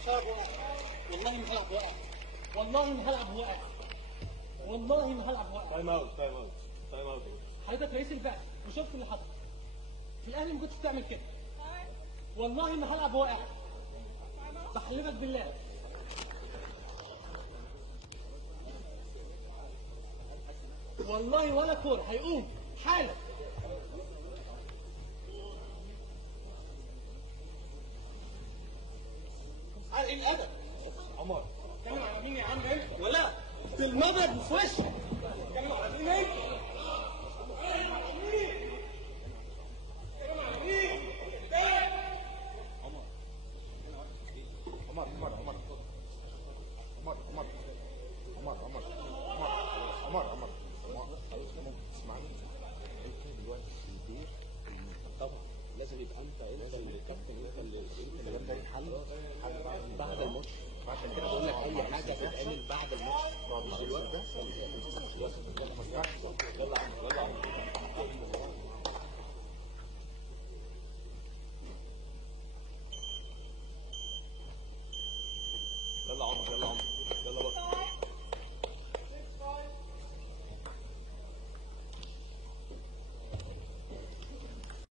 مش هلعب واقع. والله ما هلعب واقع. والله ما هلعب واقع. والله ما هلعب واقع. تايم اوت تايم اوت تايم اوت. حضرتك رئيس البعث وشفت اللي حصل. في الاهلي ما كنتش تعمل كده. والله ما هلعب واقع. بحلفك بالله. والله ولا كوره هيقوم حالا. على الادب. عمر اتكلم على مين يا عم انت؟ ولا بالمضرب في وشك. اتكلم على مين انت؟ اتكلم على مين؟ اتكلم على مين؟ عمر عمر عمر عمر عمر عمر عمر عمر عمر عمر عمر اسمعني. انت دلوقتي في البيت طبعا لازم يبقى انت اللي كابتن، انت الكلام ده يتحل بعد الماتش. عشان كده بقول لك اي حاجه تتعمل بعد الماتش.